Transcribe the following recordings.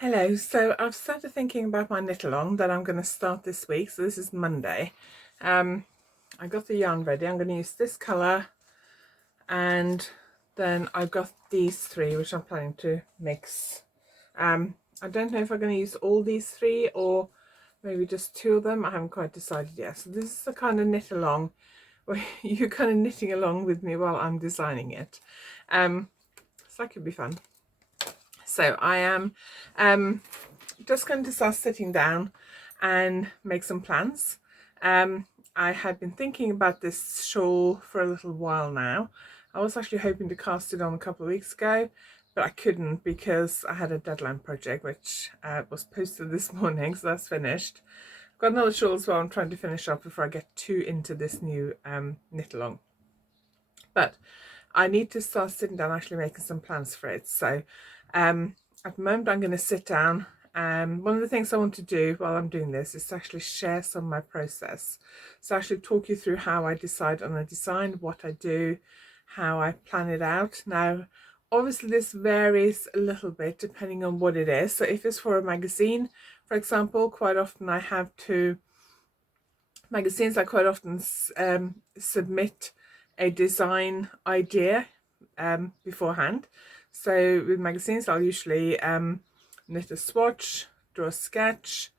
Hello, so I've started thinking about my knit along that I'm going to start this week. So this is Monday. I got the yarn ready. I'm going to use this colour, and then I've got these three which I'm planning to mix. I don't know if I'm going to use all these three or maybe just two of them. I haven't quite decided yet. So this is the kind of knit along where you're kind of knitting along with me while I'm designing it. So that could be fun. So I am just going to start sitting down and make some plans. I had been thinking about this shawl for a little while now. I was actually hoping to cast it on a couple of weeks ago, but I couldn't because I had a deadline project which was posted this morning, so that's finished. I've got another shawl as well I'm trying to finish up before I get too into this new knit along. But I need to start sitting down actually making some plans for it. So at the moment I'm going to sit down. One of the things I want to do while I'm doing this is to actually share some of my process. So actually talk you through how I decide on a design, what I do, how I plan it out. Now, obviously this varies a little bit depending on what it is. So if it's for a magazine, for example, quite often I have to, magazines I quite often submit a design idea beforehand. So with magazines I'll usually knit a swatch, draw a sketch,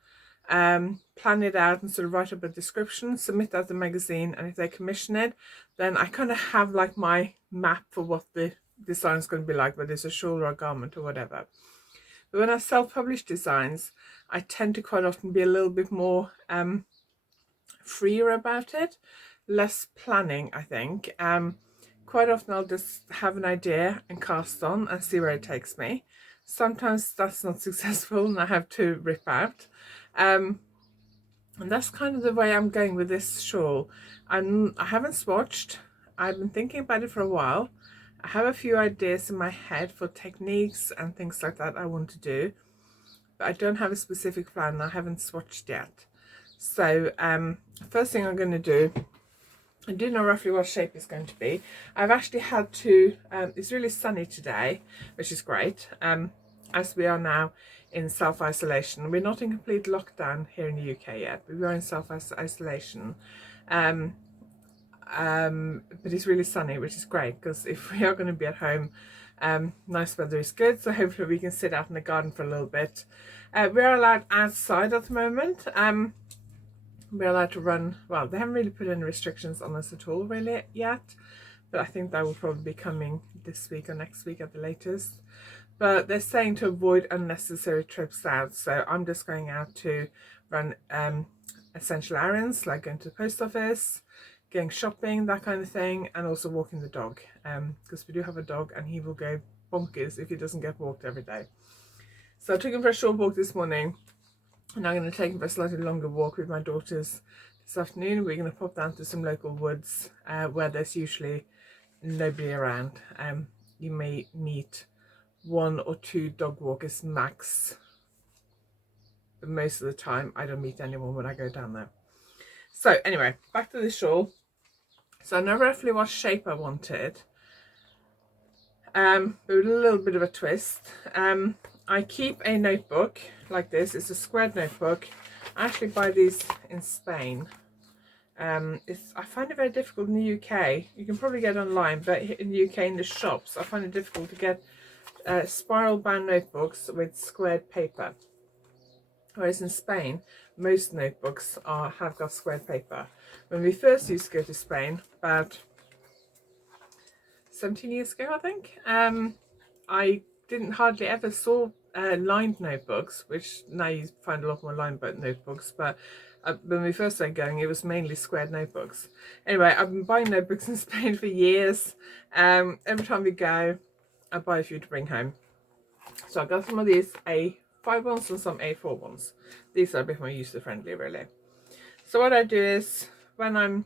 plan it out and sort of write up a description, submit that to the magazine, and if they commission it, then I kind of have like my map for what the design is going to be like, whether it's a shawl or a garment or whatever. But when I self-publish designs, I tend to quite often be a little bit more freer about it, less planning, I think. Quite often I'll just have an idea and cast on and see where it takes me. Sometimes that's not successful and I have to rip out. And that's kind of the way I'm going with this shawl. I haven't swatched. I've been thinking about it for a while. I have a few ideas in my head for techniques and things like that I want to do, but I don't have a specific plan. I haven't swatched yet. So first thing I'm going to do, I do know roughly what shape it's going to be. I've actually had to, it's really sunny today, which is great, as we are now in self-isolation. We're not in complete lockdown here in the UK yet, but we are in self-isolation. But it's really sunny, which is great, because if we are going to be at home, nice weather is good, so hopefully we can sit out in the garden for a little bit. We're allowed outside at the moment. We're allowed to run, well, they haven't really put any restrictions on us at all really yet, but I think that will probably be coming this week or next week at the latest. But they're saying to avoid unnecessary trips out, so I'm just going out to run essential errands, like going to the post office, going shopping, that kind of thing, and also walking the dog, because we do have a dog and he will go bonkers if he doesn't get walked every day. So I took him for a short walk this morning, and I'm going to take him for a slightly longer walk with my daughters this afternoon. We're going to pop down to some local woods where there's usually nobody around. You may meet one or two dog walkers max, but most of the time I don't meet anyone when I go down there. So anyway, back to the shawl. So I know roughly what shape I wanted, but with a little bit of a twist. I keep a notebook like this. It's a squared notebook. I actually buy these in Spain. I find it very difficult in the UK. You can probably get online, but in the UK in the shops I find it difficult to get spiral bound notebooks with squared paper. Whereas in Spain, most notebooks have got squared paper. When we first used to go to Spain, about 17 years ago I think, I didn't hardly ever saw lined notebooks, which now you find a lot more lined notebooks, but when we first started going it was mainly squared notebooks. Anyway, I've been buying notebooks in Spain for years. Every time we go I buy a few to bring home. So I got some of these A5 ones and some A4 ones. These are a bit more user friendly really. So what I do is when I'm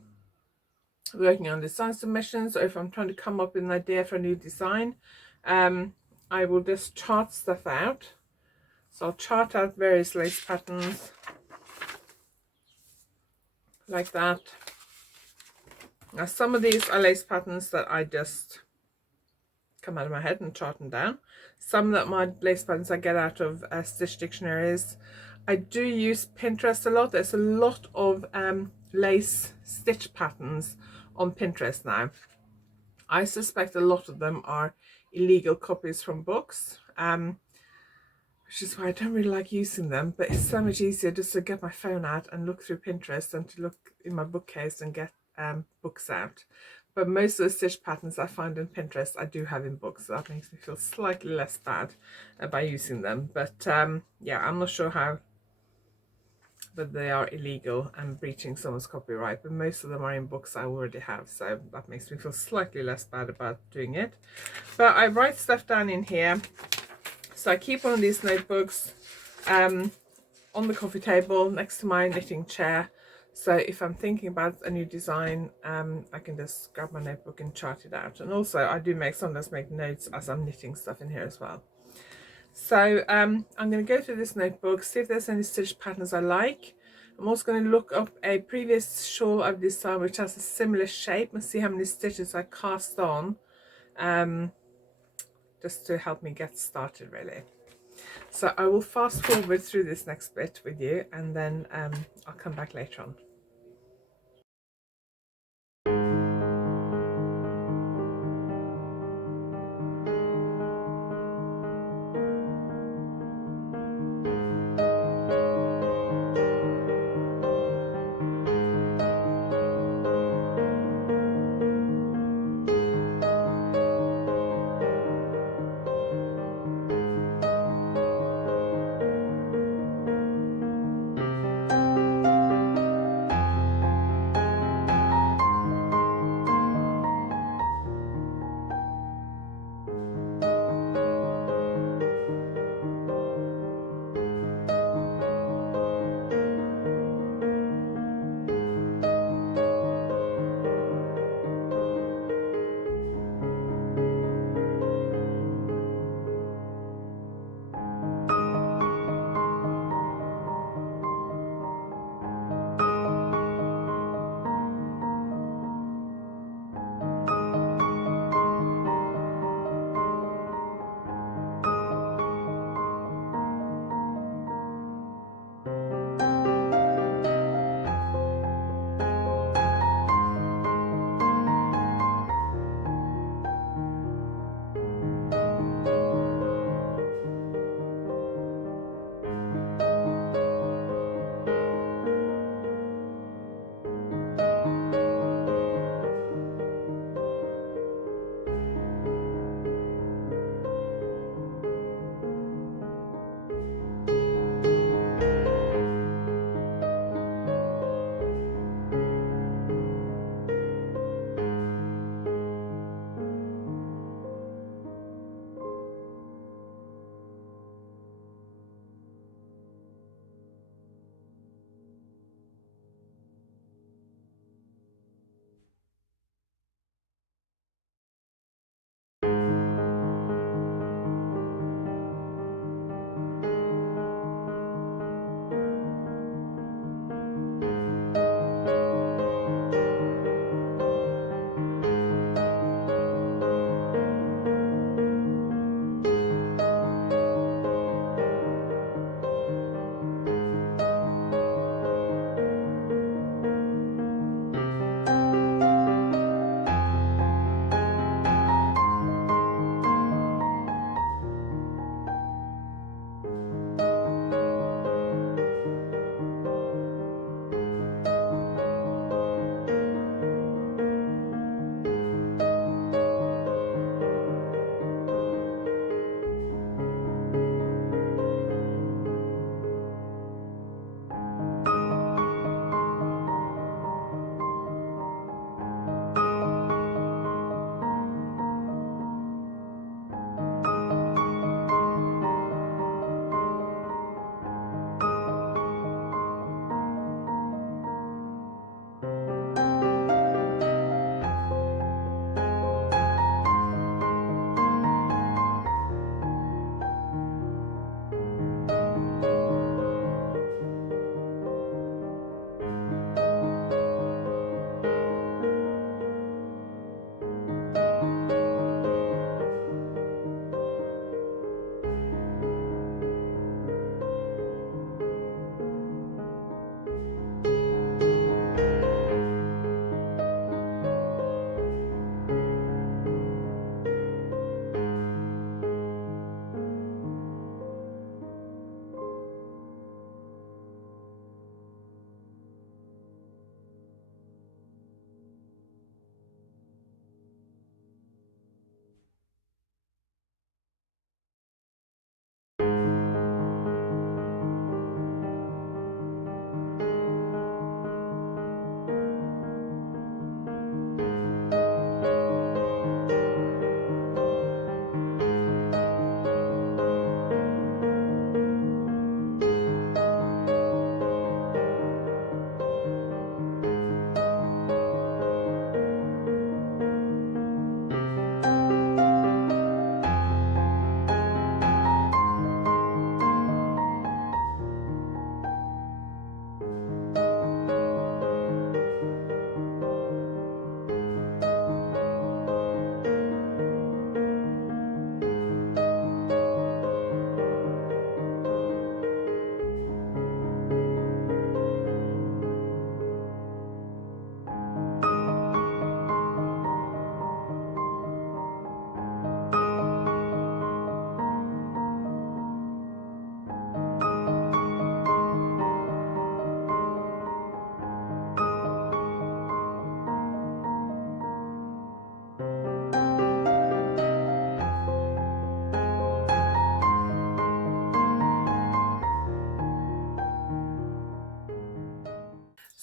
working on design submissions, or if I'm trying to come up with an idea for a new design, I will just chart stuff out. So I'll chart out various lace patterns like that. Now some of these are lace patterns that I just come out of my head and chart them down. Some that my lace patterns I get out of stitch dictionaries. I do use Pinterest a lot. There's a lot of lace stitch patterns on Pinterest now. I suspect a lot of them are illegal copies from books, which is why I don't really like using them, but it's so much easier just to get my phone out and look through Pinterest than to look in my bookcase and get books out. But most of the stitch patterns I find in Pinterest I do have in books, so that makes me feel slightly less bad by using them. But yeah, I'm not sure how, but they are illegal and breaching someone's copyright, but most of them are in books I already have, so that makes me feel slightly less bad about doing it. But I write stuff down in here. So I keep one of these notebooks on the coffee table next to my knitting chair. So if I'm thinking about a new design, I can just grab my notebook and chart it out. And also I do sometimes make notes as I'm knitting stuff in here as well. So I'm going to go through this notebook, see if there's any stitch patterns I like. I'm also going to look up a previous shawl I've designed which has a similar shape and see how many stitches I cast on, just to help me get started really. So I will fast forward through this next bit with you, and then I'll come back later on.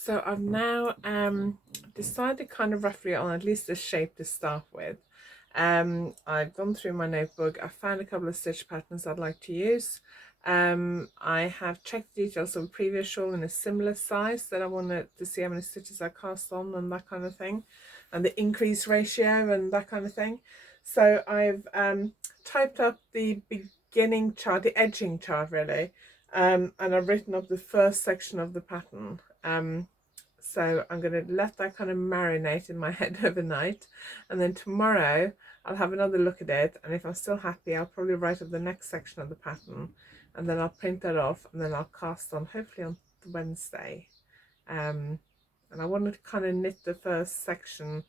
So I've now decided kind of roughly on at least the shape to start with. I've gone through my notebook. I found a couple of stitch patterns I'd like to use. I have checked the details of a previous shawl in a similar size that I wanted to see how many stitches I cast on and that kind of thing, and the increase ratio and that kind of thing. So I've typed up the beginning chart, the edging chart really, and I've written up the first section of the pattern. So I'm going to let that kind of marinate in my head overnight, and then tomorrow I'll have another look at it, and if I'm still happy I'll probably write up the next section of the pattern, and then I'll print that off, and then I'll cast on hopefully on Wednesday. And I wanted to kind of knit the first section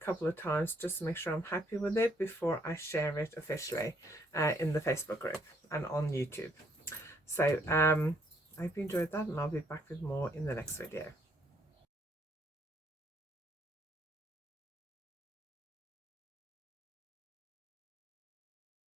a couple of times just to make sure I'm happy with it before I share it officially in the Facebook group and on YouTube. So I hope you enjoyed that, and I'll be back with more in the next video.